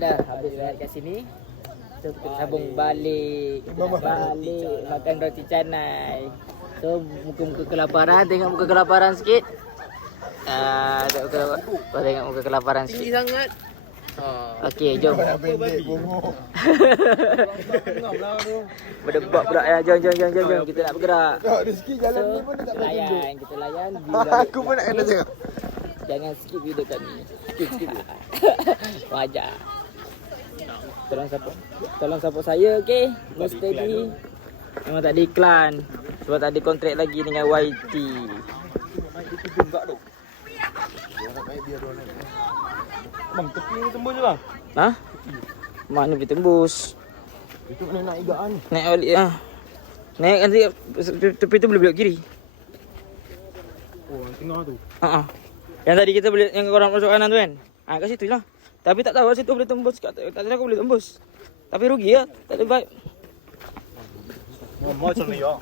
dah habis rehat kat sini. So kita sambung balik. Makan roti canai. So muka-muka kelaparan, tengok muka kelaparan sikit. Tengok muka kelaparan sikit. Tinggi sangat. Okey, jom. Berdebak pula ya. Jom. Kita nak bergerak. Rezeki jalan ni pun tak Layan, kita layan. Aku pun nak kena tengok. Jangan skip video kami. Skip. Wajar. Tolong support saya, okey? No steady. Memang tak ada iklan. Sebab tak ada kontrak lagi dengan YT. Bang, tepi ni tembus je bang. Ha? Mana boleh tembus? Itu mana nak igaan ni? Naik balik lah. Naik nanti tepi tu boleh belok kiri. Oh, tengah tu. Yang tadi kita boleh, yang korang masuk kanan tu kan? Kat situ lah. Tapi tak tahu kat situ boleh tembus. Tak tahu aku boleh tembus. Tapi rugi lah. Tak ada vibe. Macam ni ya.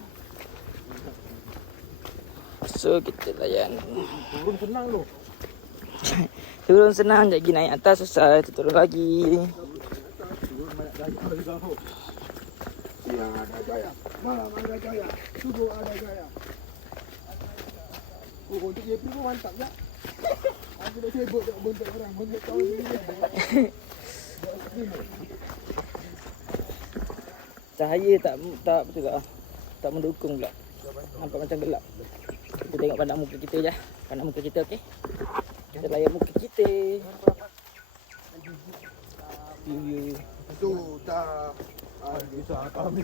So kita layan. Turun senang tu. Turun senang, sekejap lagi naik atas susah. Kita turun lagi. Siang ada jaya, malam ada jaya, subuh ada jaya. Oh, untuk JP pun mantap tak? Aku dah sibuk nak bentuk orang, bentuk kawan sendiri. Cahaya tak betul tak? Tak mendukung pula. Nampak macam gelap. Kita tengok pandang muka kita je. Pandang muka kita, okey? Kita layan muka kita. View. Itu tak bisa kami.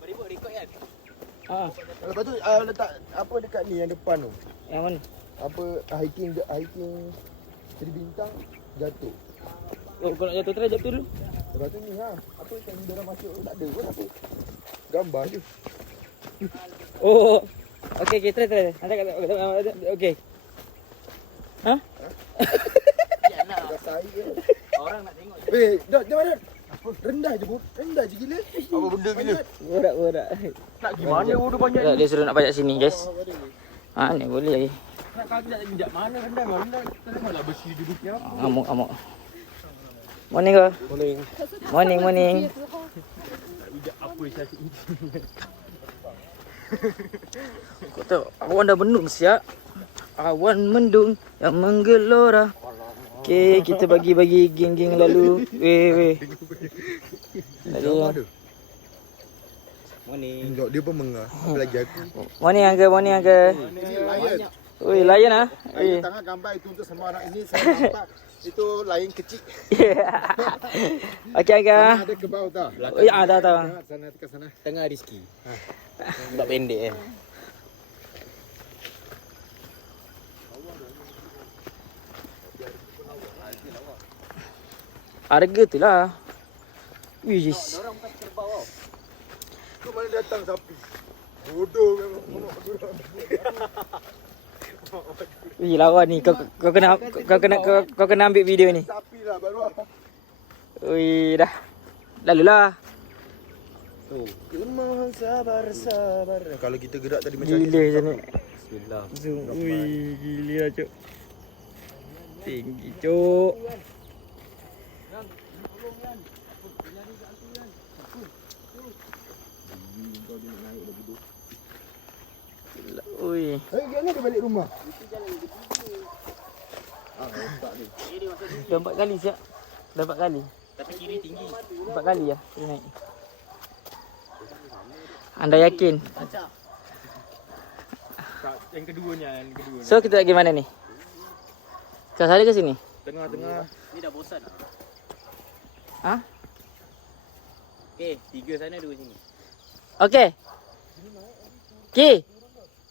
Beribut rekod kan? Lepas tu letak apa dekat ni yang depan tu? Yang mana? Apa hiking Seri Bintang jatuh. Oh, kau nak jatuh try jatuh dulu. Lepas tu ni apa yang diorang masuk tak ada pun apa. Gambar je. Oh. Okey, try. Okey. Ha? Dekat saya. Orang nak tengok. Dah mana? Rendah je gila. Apa benda gila? Borak. Nak gimana bodoh banyak Tak, dia suruh nak pajak sini, guys. Ni boleh lagi. Nak kaki nak injak mana rendah tengoklah besi duduknya. Amuk. Morning kau. Morning. Injak apa saya ini? Kau tahu, awan dah mendung siap. Awan mendung yang menggelora. Okey, kita bagi geng-geng lalu. Weh. Tadi. Morning. Tengok dia pun mengah. Lagi aku. Morning Angga. Layan. Oi, layan ah. Saya tangan gambar itu untuk semua orang ini saya nampak itu lain kecil. Okey Angga. Ada ke bawah tak? Oh ya, dah tahu. Sana ke sana. Tengah Rizki. Sebab pendek Harga tu lah. Wis. Tu mana datang sapi? Bodoh memang. Wih, lawan ni. Kau kena ambil video ni. Sapi lah baru. Wih, dah. Lalulah. Tu. Kelemahan sabar. Kalau kita gerak tadi macam Gila macam ni. Bismillah. Zoom. Wih, gila lah cuk. Tinggi cuk. Ui. Jangan dia balik rumah. Dah 4 kali siap. Dah 4 kali. Tapi kiri tinggi. 4 kali lah dia naik. Anda yakin? Yang keduanya. So kita pergi mana ni? Ke sana ke sini? Tengah-tengah. Ni dah bosan lah. Ha? Okey, 3 sana 2 sini. Okey.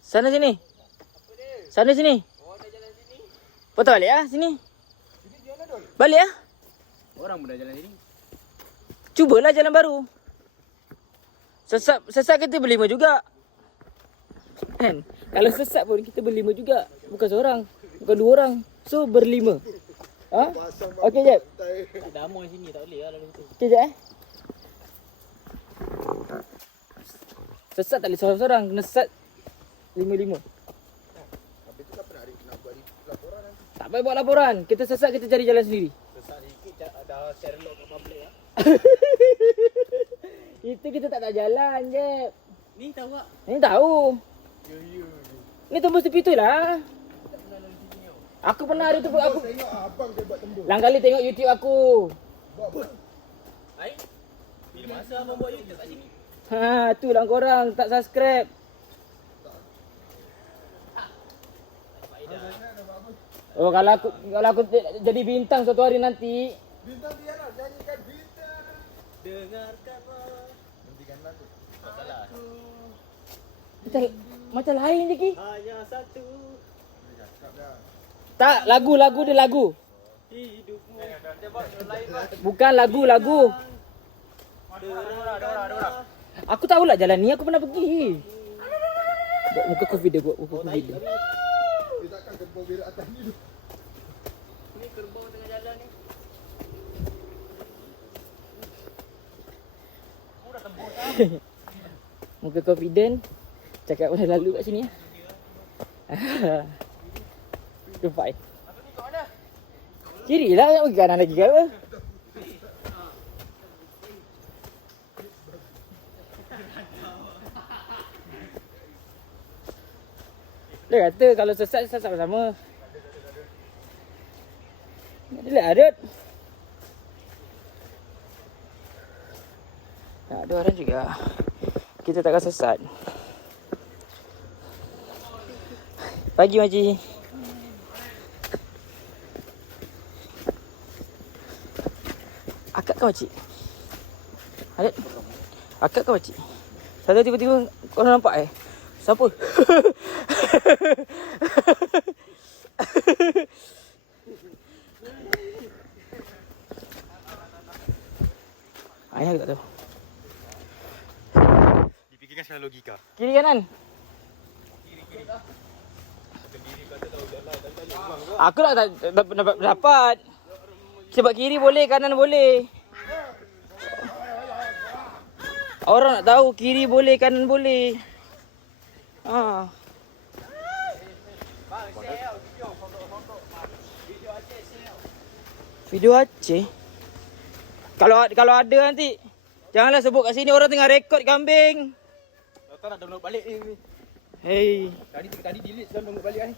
Sana sini. Sana sini. Potong balik ah sini. Balik ah. Orang pun dah jalan sini. Cubalah jalan baru. Sesat kita berlima juga. Kan? Kalau sesat pun kita berlima juga. Bukan seorang. Bukan 2 orang. So berlima. Ha? Okey jap. Ada amoy sini tak boleh lah lalu tu. Okey jap Sesat tak boleh seorang-seorang. Kena sesat 5-5. Tak payah buat laporan. Kita sesat, kita cari jalan sendiri. Besar sikit dah Sherlock kat public lah. Itu kita tak tahu jalan je. Ni tahu tak? Ni tahu. Ya. Ni tembus tepi tu lah. Aku pernah hari tu aku Tengok abang dia buat tembus. lang kali tengok YouTube aku. Ai? Bila masa abang buat YouTube kat sini? Ha, tu lah korang tak subscribe. Oh, kalau aku jadi bintang suatu hari nanti, Bintang dia lah, nyanyikan bintang. Dengarkanlah. Hentikan lagu. Tak salah. macam lain je Ki. Hanya satu Dia cakap dah. Tak, lagu dia lagu. hidupmu. Dia buat lain lah. Bukan lagu. Dengarkanlah. Aku tahulah jalan ni, aku pernah pergi. Buat muka covid dia, buat muka covid dia. Dia takkan kerbau berak atas ni tu. Ni kerbau tengah jalan ni. Muka confident. Cakap mana lalu kat sini ya. Nampak eh? Kiri lah, nak pergi kanan lagi ke apa? Dia kata kalau sesat sama-sama. Dia lah ada. Nak ada orang juga. Kita takkan sesat. Pagi Makcik. Akak kau Makcik? Ada? Akak kau Makcik? Satu tiba-tiba korang nampak Siapa? Ayah tak tahu. Dipikirkan secara logika. Kiri kanan. Aku nak dapat. Sebab kiri boleh, kanan boleh. Orang nak tahu kiri boleh, kanan boleh. Ha. Video Aceh. Kalau ada nanti janganlah sebut kat sini orang tengah rekod kambing. Kau nak download balik ni. Hey. Tadi delete sekarang download balik ni.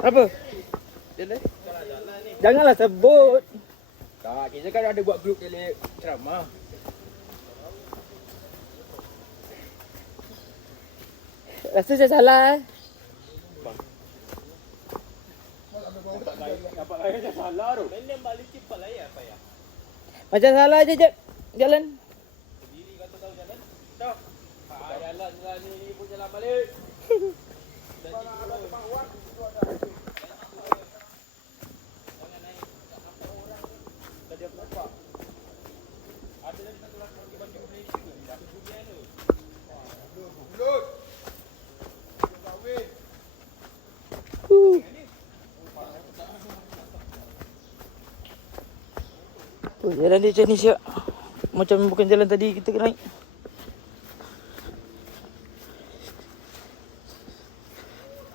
Apa? Jalan ni. Janganlah sebut. Tak, kita kan ada buat grup delete ceramah. Rasa saya salah. Nampak lain macam salah tu. Benda balik cepat lah ya apa ya? Macam salah je jap. Jalan. Sendiri kata tahu jalan. Dah. Jalan ni pun jalan balik. Oh, jalan dia macam ni siap. Macam bukan jalan tadi kita naik.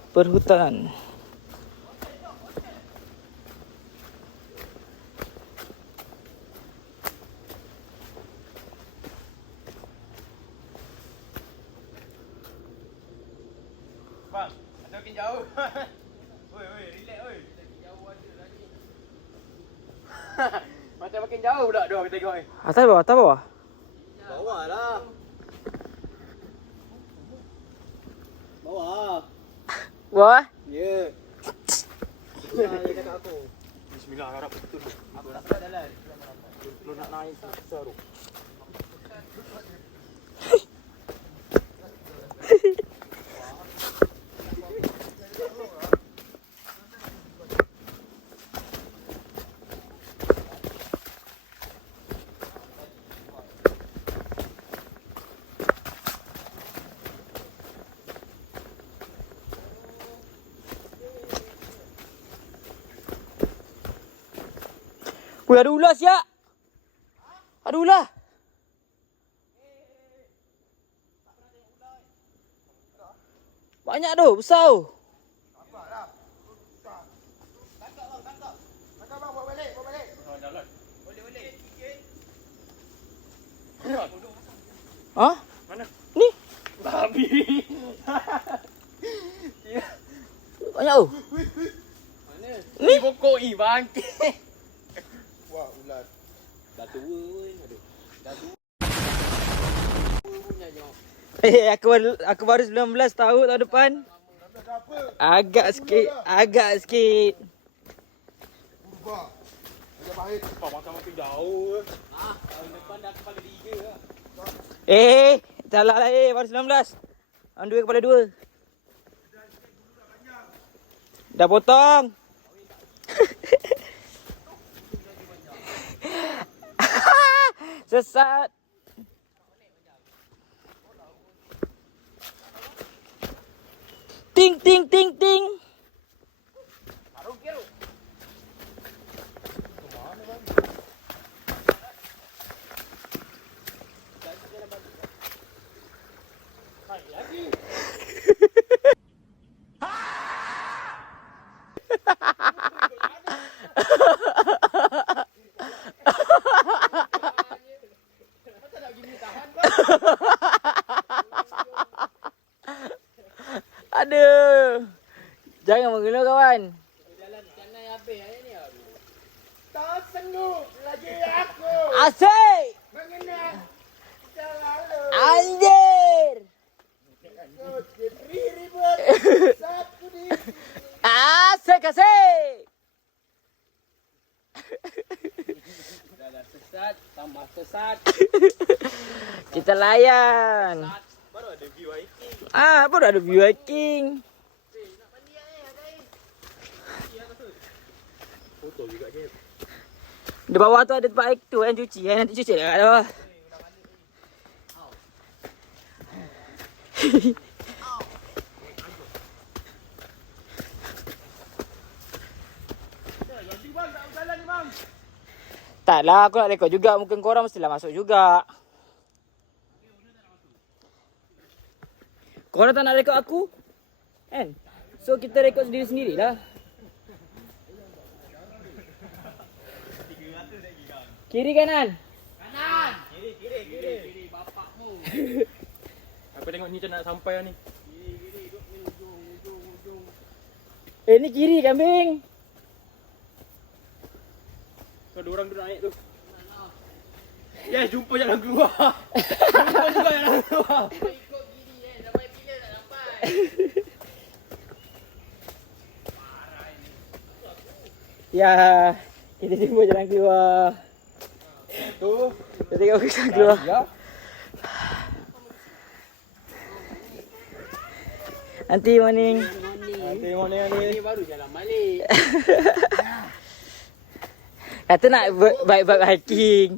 Perhutanan. Bang, ada makin jauh. Oi, relax oi. Makin jauh ada lagi. Macam makin jauh pula dia kita tengok ni. Atas bawah. Bawah lah. Bawah. Bawah. Ya. Dia cakap aku. Bismillah, harap betul. Aku tak salah jalan. Lu nak naik susah tu. Weh, ada ular siap. Ada ular. Banyak tu, besar tu. Hah? Mana? Ni. Babi. Banyak oh. Mana? Ni Pokok bangke. Wah, ular. Dah tua pun. Aduh. Dah tua. Punya je. Aku baru 19 tahun depan. Dah apa? Agak sikit. Berubah. Ada baik. Apa makan jauh. Tahun depan dah kepala 3 lah. Salah lah baru 19. Orang 2 kepala 2. Dah potong. Sesat. Ting ting ting ting. Aduh. Jangan mengguna kawan. Jalan canai habis hari ni. Tak sanggup lagi aku Asyik. mengenal selalu. Anjir. Ribut satu di Asyik asyik. Dah sesat, tambah sesat. Kita layan. Baru ada view hiking. Baru ada view hiking. Foto juga je. Di bawah tu ada tempat air tu kan cuci kan. Nanti cuci dekat bawah. Taklah, aku nak rekod juga. Mungkin korang mestilah masuk juga. Korang tak nak rekod aku? Kan? So kita rekod sendiri-sendiri lah. Kiri kanan? Kanan. Kiri bapakmu. Aku tengok ni macam nak sampai lah ni. Kiri duk ni ujung. Ni kiri kambing. Kau ada orang tu nak naik tu. Yes, jumpa jalan keluar. Jumpa juga jalan keluar. Ikut kiri sampai bila tak sampai. Parah ini. Ya, kita jumpa jalan keluar. tu. Kita tengok jalan keluar. Ya. Nanti morning. Nanti morning ni. Ini baru jalan balik. Kata nak baik-baik hiking.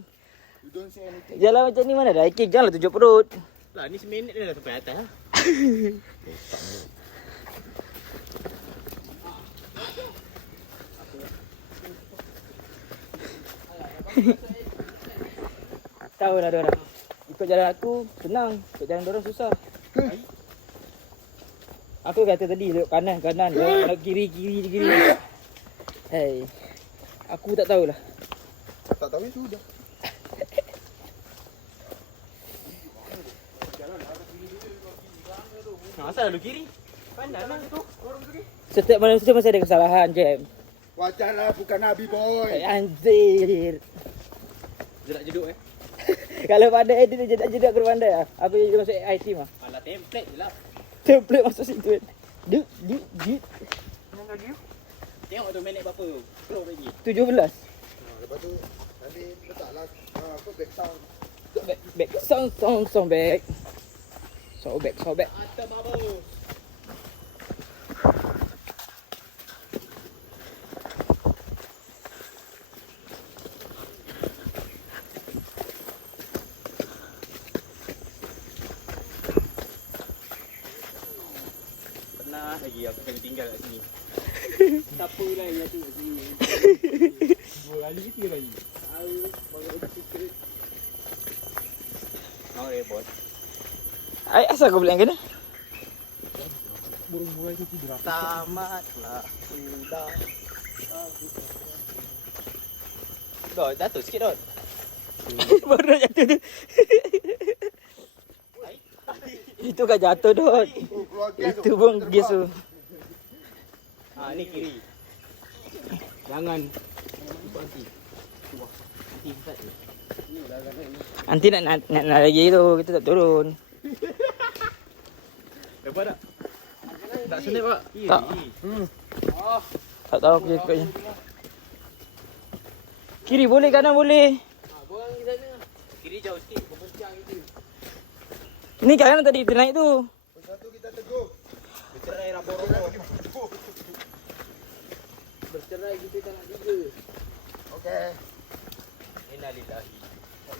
You don't say anything. Jalan macam ni mana ada hiking. Janganlah tunjuk perut. Lah ni seminit dia dah sampai atas lah. Tahu lah diorang. Ikut jalan aku senang. Ikut jalan diorang susah. Aku kata tadi duduk kanan. Diorang nak kiri. Hey. Aku tak tahulah. Tak tahu sudah. Asal lalu kiri? Pandang lah tu. Setiap manusia mesti ada kesalahan, Jam. Wajarlah bukan Nabi boy. Anjir. Jerak jeduk Kalau pandai dia jedak-jedak ke pandai lah. Aku jadi masuk AI team lah. Alah template je lah. Template masuk situ kan. Duk. Tengok tu minit berapa. Scroll lagi. 17. Lepas tu nanti letaklah apa back sound. Back. Sound back. So back. Atas baba. Pernah lagi aku kena tinggal kat sini. Siapa lah yang tengok sini? 2 kali ke 3 kali? Tahu, bagai secret. Mau repot. Asal kau beli yang kena? Burung-burung itu tidur. Tamatlah sudah. Dot, jatuh sikit Dot. Baru nak jatuh tu. Itu kan jatuh Dot. Itu pun gas tu. Ha, ni kiri. Jangan. Nanti nak lagi tu, kita tak turun. Dapat tak? Tak senit pak. Tak. Tak tahu aku ikutnya. Kiri boleh, kanan boleh. Kiri jauh sikit. Berpencang gitu. Ni kanan tadi kita naik tu. Bersatu kita teguh. Bercerai rabo-rabo. Bercerai kita tak nak tiga. Okey. Innalillahi.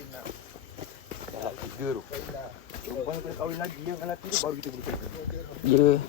Inna. Dah tiga tu. Perempuan kena kahwin lagi yang lelaki tu baru kita boleh cakap. Ya.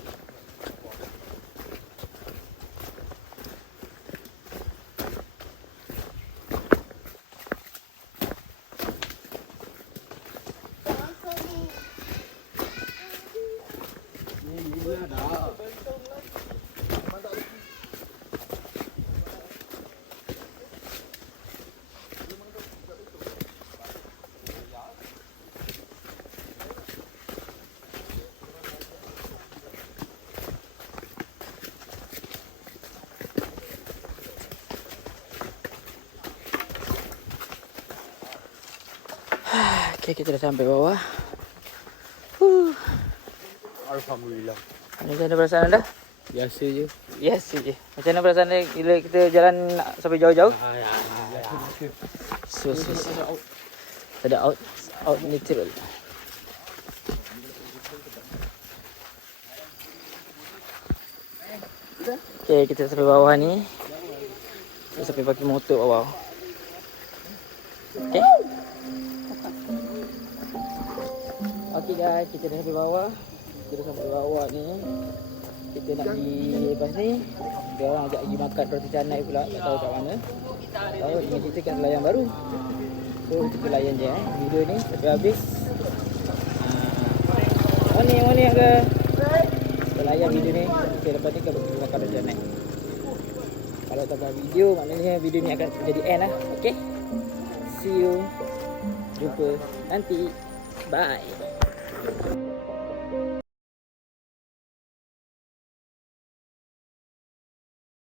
Okay, kita dah sampai bawah. Alhamdulillah. Macam mana perasaan anda? Biasa je. Yes je. Macam mana perasaan dia bila kita jalan nak sampai jauh-jauh? So. Ada out natural. Okay, kita sampai bawah ni. Kita sampai parking motor bawah. Okay. Okay guys, kita dah sampai bawah. Kita dah sampai bawah ni. Kita nak pergi lepas ni. Dia orang ajak pergi makan roti canai pula. Tak tahu kat mana. Tahu dengan kita kan layan baru. So kita layan je video ni sampai habis. Mana yang ke? Kita layan video ni. Okay, lepas ni kita pergi makan roti canai. Kalau tak buat video, maknanya video ni akan jadi end lah. Okay. See you. Jumpa nanti. Bye.